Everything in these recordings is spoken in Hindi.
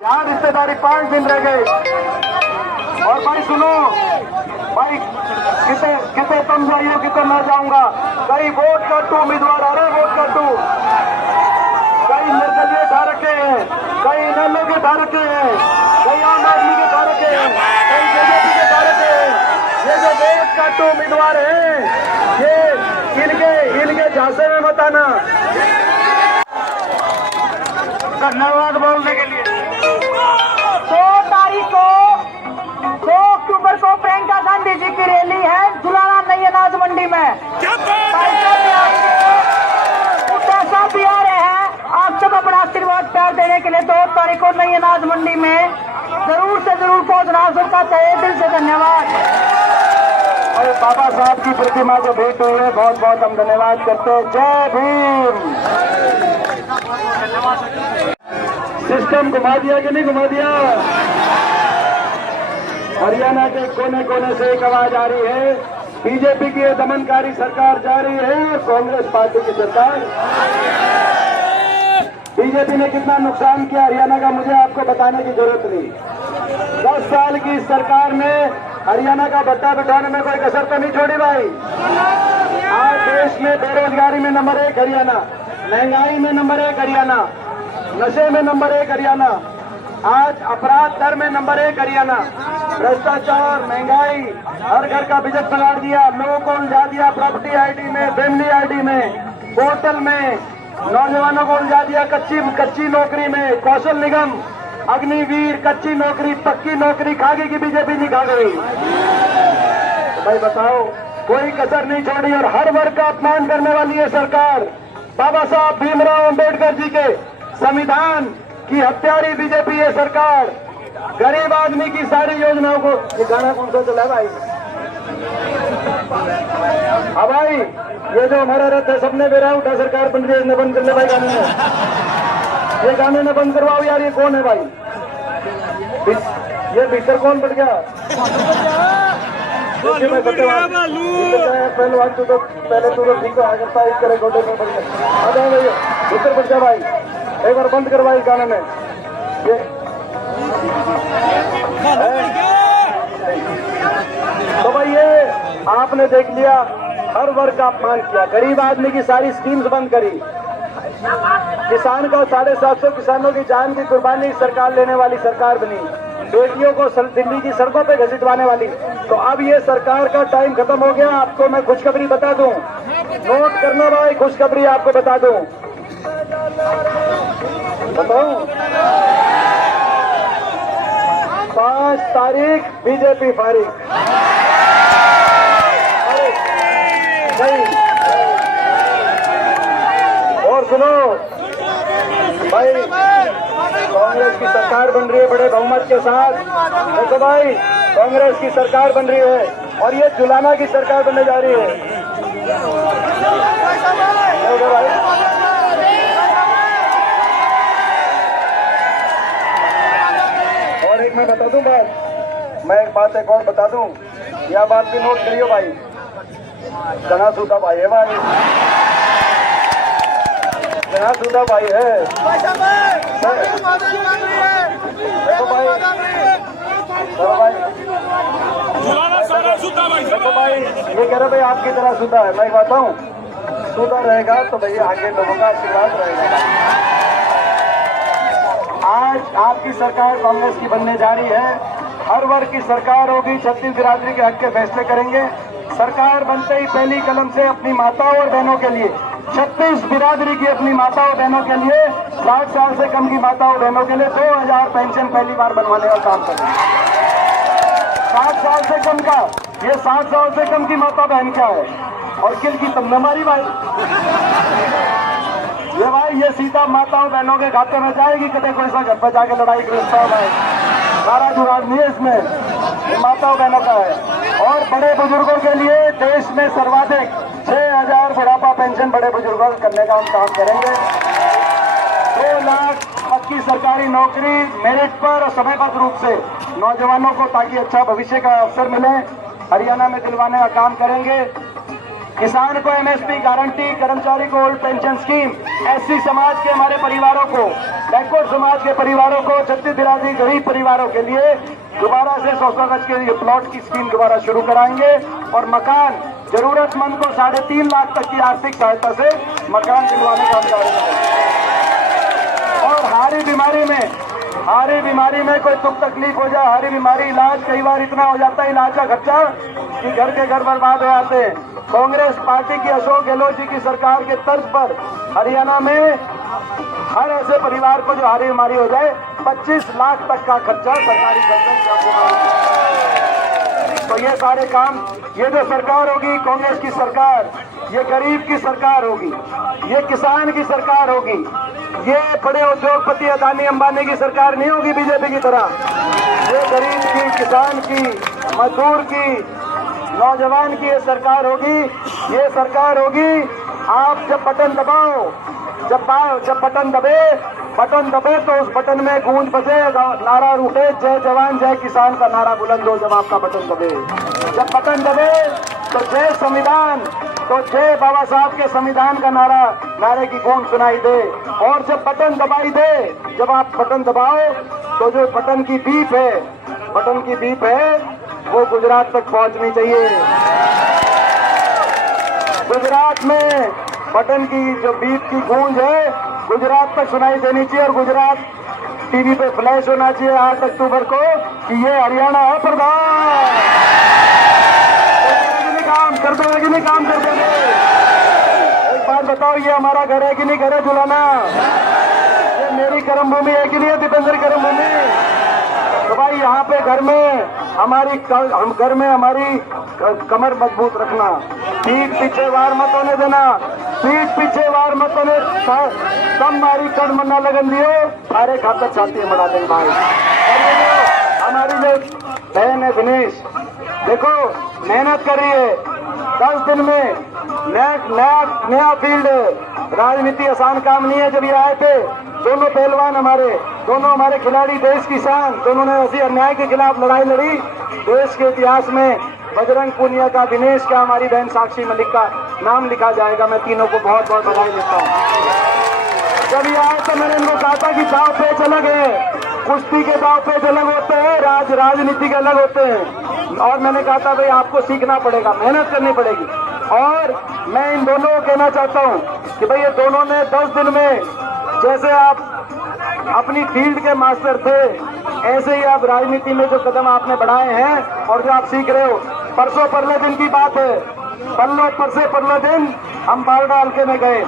यहाँ रिश्तेदारी 5 दिन रह गए। और भाई सुनो भाई, कितने तुम जाइए कितने मैं जाऊंगा। कई वोट कट्टू उम्मीदवार आ रहे, वोट कट्टू कई निर्दलीय उठा रखे हैं, कई इनेलो के उठा रखे हैं, कई आम आदमी के उठा रखे हैं, कई बीजेपी के उठा रखे हैं। ये जो वोट कट्टू उम्मीदवार हैं, ये इनके झांसे में मत आना। धन्यवाद बोलने के लिए। 2 अक्टूबर को प्रियंका गांधी जी की रैली है जुलाना नई अनाज मंडी में। पैसा भी आ रहे हैं, आप सब अपना आशीर्वाद प्यार देने के लिए 2 तारीख को नई अनाज मंडी में जरूर से जरूर पहुंचना। सबका तहे दिल से धन्यवाद। और बाबा साहब की प्रतिमा को भेंट हुई है, बहुत बहुत हम धन्यवाद करते हैं। जय भीम। सिस्टम घुमा दिया कि नहीं घुमा दिया? हरियाणा के कोने कोने से एक आवाज आ रही है, बीजेपी की दमनकारी सरकार जा रही है, कांग्रेस पार्टी की सरकार। बीजेपी ने कितना नुकसान किया हरियाणा का मुझे आपको बताने की जरूरत नहीं। 10 साल की सरकार ने हरियाणा का भत्ता बिठाने में कोई कसर तो नहीं छोड़ी भाई। आज देश में बेरोजगारी में नंबर 1 हरियाणा, महंगाई में नंबर 1 हरियाणा, नशे में नंबर 1 हरियाणा, आज अपराध दर में नंबर 1 हरियाणा, भ्रष्टाचार, महंगाई, हर घर का बजट बिगाड़ दिया, लोगों को उलझा दिया प्रॉपर्टी आईडी में, फैमिली आईडी में, पोर्टल में, नौजवानों को उलझा दिया कच्ची नौकरी में, कौशल निगम, अग्निवीर, कच्ची नौकरी, पक्की नौकरी खा गई कि बीजेपी नहीं खा गई? तो भाई बताओ, कोई कसर नहीं छोड़ी और हर वर्ग का अपमान करने वाली है सरकार। बाबा साहब भीमराव अंबेडकर जी के संविधान की हत्यारी बीजेपी है सरकार। गरीब आदमी की सारी योजनाओं को, ये गाना कौन सा चला भाई? हाँ भाई, ये जो हमारा रथ है सबने बेरा उठा, सरकार बन रही है, न बंद कर ले भाई गाने में। ये गाने न बंद करवाओ यार। ये कौन है भाई? ये भीतर कौन बढ़ गया? पहलवान तो पहले तो ठीक आ करता है, इस तरह गोडे में बढ़ गया। आ जाओ भैया, भीतर बढ़ जाओ भाई, एक बार बंद करवाई इस गाने में। ये तो भाई ये आपने देख लिया, हर वर्ग का अपमान किया, गरीब आदमी की सारी स्कीम्स बंद करी, किसान का 750 किसानों की जान की कुर्बानी सरकार लेने वाली सरकार बनी, बेटियों को दिल्ली की सड़कों पे घसीटवाने वाली। तो अब ये सरकार का टाइम खत्म हो गया। आपको मैं खुशखबरी बता दूं, नोट करना भाई, खुशखबरी आपको बता दूं, बताऊं 5 तारीख बीजेपी फारिग। और सुनो भाई, कांग्रेस की सरकार बन रही है बड़े बहुमत के साथ। देखो भाई, कांग्रेस की सरकार बन रही है और ये जुलाना की सरकार बनने जा रही है। और एक मैं बता दूं बात, मैं एक बात एक और बता दूं, यह बात भी नोट करियो भाई, जना सूदा भाई है भाई, जना सूदा भाई है। देखो भाई, देखो भाई, ये कह रहे भाई आपकी तरह सूदा है। मैं बताऊं, सूदा रहेगा तो भैया आगे लोगों का आशीर्वाद रहेगा। आज आपकी सरकार कांग्रेस की बनने जा रही है, हर वर्ग की सरकार होगी, 36 बिरादरी के हक के फैसले करेंगे। सरकार बनते ही पहली कलम से अपनी माताओं और बहनों के लिए, 36 बिरादरी की अपनी माताओं बहनों के लिए, 60 साल से कम की माताओं बहनों के लिए 2000 पेंशन पहली बार बनवाने का काम करेंगे। 60 साल से कम का, ये 60 साल से कम की माता बहन क्या है? और किल की तब हमारी भाई, ये भाई ये सीधा माताओं बहनों के खाते में जाएगी, कभी कोई सा घर पर जाके लड़ाई करता है भाई, सारा जुगाड़ नहीं है इसमें, ये माताओं बहनों का है। और बड़े बुजुर्गों के लिए देश में सर्वाधिक 6000 बुढ़ापा पेंशन बड़े बुजुर्गों को करने का हम काम करेंगे। 2 लाख पक्की सरकारी नौकरी मेरिट पर और समयबद्ध रूप से नौजवानों को, ताकि अच्छा भविष्य का अवसर मिले, हरियाणा में दिलवाने का काम करेंगे। किसान को एमएसपी गारंटी, कर्मचारी को ओल्ड पेंशन स्कीम, एससी समाज के हमारे परिवारों को, बैकवर्ड समाज के परिवारों को, छत्तीस बिरादरी गरीब परिवारों के लिए दोबारा से 100 गज के लिए प्लॉट की स्कीम दोबारा शुरू कराएंगे और मकान जरूरतमंद को 3.5 लाख तक की आर्थिक सहायता से मकान दिलवाने का हम कार्य करेंगे। और हारी बीमारी में कोई दुख तकलीफ हो जाए, हारी बीमारी इलाज कई बार इतना हो जाता है इलाज का खर्चा कि घर के घर बर्बाद हो जाते हैं। कांग्रेस पार्टी की अशोक गहलोत जी की सरकार के तर्ज पर हरियाणा में हर ऐसे परिवार को जो हारी बीमारी हो जाए 25 लाख तक का खर्चा सरकारी खर्चा। तो ये सारे काम, ये जो सरकार होगी कांग्रेस की सरकार, ये गरीब की सरकार होगी, ये किसान की सरकार होगी, ये बड़े उद्योगपति अदानी अंबानी की सरकार नहीं होगी बीजेपी की तरह। ये गरीब की, किसान की, मजदूर की, नौजवान की ये सरकार होगी। ये सरकार होगी आप जब बटन दबाओ, जब बटन दबे तो उस बटन में गूंज बजे, नारा उठे, जय जवान जय किसान का नारा बुलंद हो जब आपका बटन दबे। जब बटन दबे तो जय संविधान, तो जय बाबा साहब के संविधान का नारे की गूंज सुनाई दे। और जब बटन दबाई दे, जब आप बटन दबाओ तो जो बटन की बीप है वो गुजरात तक पहुंचनी चाहिए। गुजरात में बटन की जो बीप की गूंज है गुजरात तक सुनाई देनी चाहिए और गुजरात टीवी पे फ्लैश होना चाहिए 8 अक्टूबर को कि ये हरियाणा है प्रधान। काम कर दोगे कि नहीं काम कर दोगे? एक बात बताओ, ये हमारा घर है कि नहीं घर है जुलाना? ये मेरी कर्म भूमि है कि नहीं है दीपेंद्र कर्म भूमि? तो भाई यहाँ पे घर में हमारी कमर मजबूत रखना, पीठ पीछे वार मत होने देना, पीठ पीछे वार मत होने, कम मारी कड़ मना लगन दियो, सारे खातर छाती बना देंगे भाई। और ये जो हमारी जो बहन है दिनेश, देखो मेहनत कर रही है, 10 दिन में नया फील्ड है। राजनीति आसान काम नहीं है। जब ये आए थे दोनों पहलवान दोनों हमारे खिलाड़ी देश की शान, दोनों ने ऐसी अन्याय के खिलाफ लड़ाई लड़ी। देश के इतिहास में बजरंग पुनिया का, दिनेश का, हमारी बहन साक्षी मलिक का नाम लिखा जाएगा। मैं तीनों को बहुत बहुत बधाई देता हूँ। जब ये आए तो मैंने इनको कहा था कि दाव पेच अलग है, कुश्ती के दाव पेच अलग होते हैं, राजनीति के अलग होते हैं। और मैंने कहा था भाई आपको सीखना पड़ेगा, मेहनत करनी पड़ेगी। और मैं इन दोनों को कहना चाहता हूँ कि भाई ये दोनों ने 10 दिन में, जैसे आप अपनी फील्ड के मास्टर थे ऐसे ही आप राजनीति में जो कदम आपने बढ़ाए हैं और जो आप सीख रहे हो। परसों परले दिन की बात है, परले दिन हम बारडालके में गए।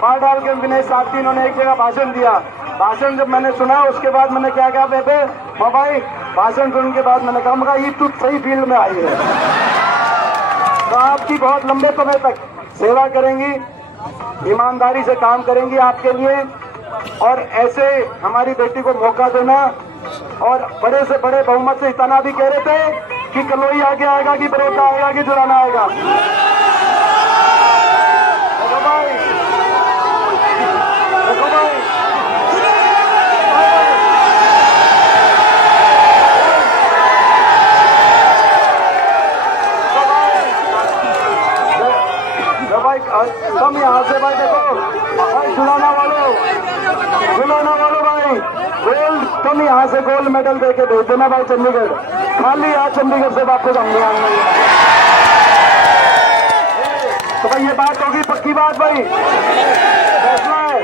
बारडालके में विनय साथी इन्होंने एक जगह भाषण दिया। भाषण जब मैंने सुना उसके बाद मैंने क्या कहा, बेबे भाई भाषण सुनने के बाद मैंने कहा ये तू सही फील्ड में आई है। तो आपकी बहुत लंबे समय तक सेवा करेंगी, ईमानदारी से काम करेंगी आपके लिए। और ऐसे हमारी बेटी को मौका देना। और बड़े से बड़े बहुमत से इतना भी कह रहे थे कि कलोई आगे आएगा कि बड़ौदा आएगा कि जुलाना आएगा। देखो भाई तुम यहाँ से भाई देखो भाई जुलाना वालों भाई गोल्ड, तुम यहाँ से गोल्ड मेडल दे के भेज देना भाई चंडीगढ़। खाली आज चंडीगढ़ से वापस हम नहीं आएंगे। तो भाई ये बात होगी, पक्की बात भाई, फैसला है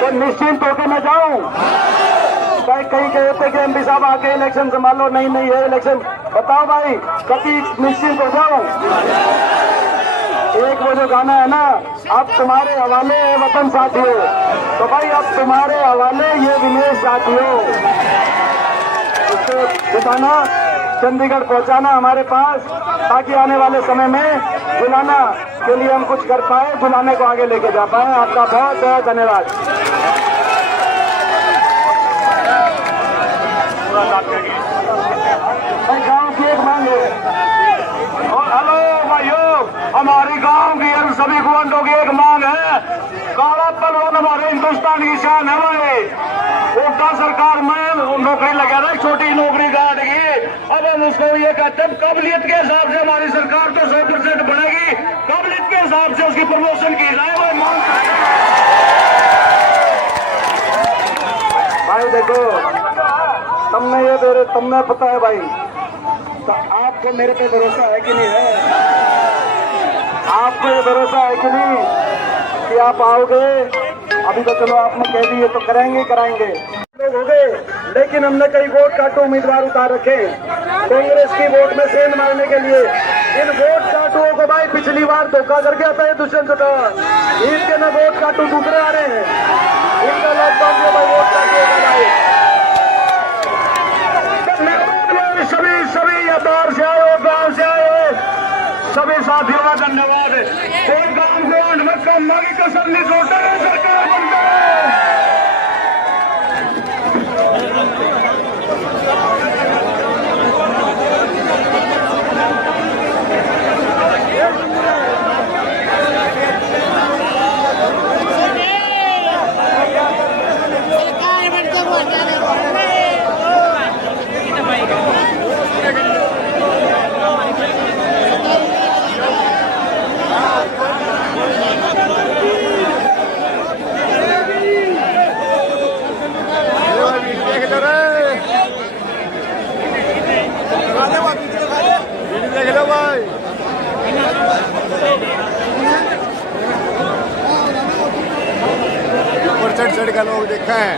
तो निश्चिंत होकर मैं जाऊं। कहीं कहते कि एमपी साहब आके इलेक्शन संभालो, नहीं है इलेक्शन। बताओ भाई कभी निश्चिंत हो जाऊं। एक वो जो गाना है ना, अब तुम्हारे हवाले है वतन साथियों, तो भाई अब तुम्हारे हवाले ये विनेश साथियों, उसको जिताना, चंडीगढ़ पहुंचाना हमारे पास, ताकि आने वाले समय में जुलाना के लिए हम कुछ कर पाए, जुलाने को आगे लेके जा पाए। आपका बहुत बहुत धन्यवाद। भाई गाँव की एक मांग है, हेलो भाइयों, हमारी गांव की सभी कुंवरों की एक मांग है, काला पलवान हमारे हिंदुस्तान की शान है भाई। उल्टा सरकार में नौकरी लगा रहा है, छोटी नौकरी काट गई। अब हम उसको ये कहते हैं काबिलियत के हिसाब से हमारी सरकार तो 100% बनेगी। काबिलियत के हिसाब से उसकी प्रमोशन की जाए, वो मांग करते हैं। भाई देखो, तुमने पता है भाई, तो आपको मेरे पे भरोसा है कि नहीं है? आपको ये भरोसा है कि नहीं कि आप आओगे? अभी तो चलो आपने कह दिए तो कराएंगे लोग हो गए, लेकिन हमने कई वोट काटो उम्मीदवार उतार रखे कांग्रेस की वोट में सेंध मारने के लिए। इन वोट काटुओं को भाई पिछली बार धोखा करके आता है दुष्यंत चौटाला, ईद के न वोट काटू दूसरे आ रहे हैं, इनका लॉकडाउन में भाई वोट काटुओं का भाई। सभी यातार से आए हो, गाँव से आए हो, सभी साथियों का धन्यवाद। एक गाँव को में कम की कसर नहीं छोड़ता है, सरकार बनता है। चढ़ का लोग देखा है।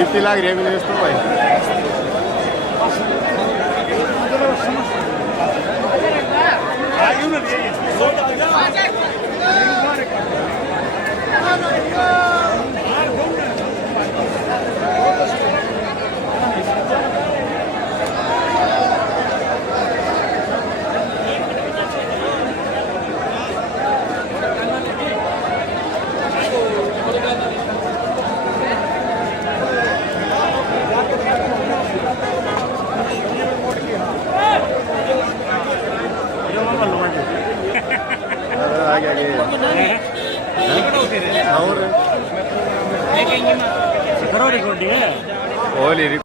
इतनी लाग रही है मिनिस्टर भाई। आगे और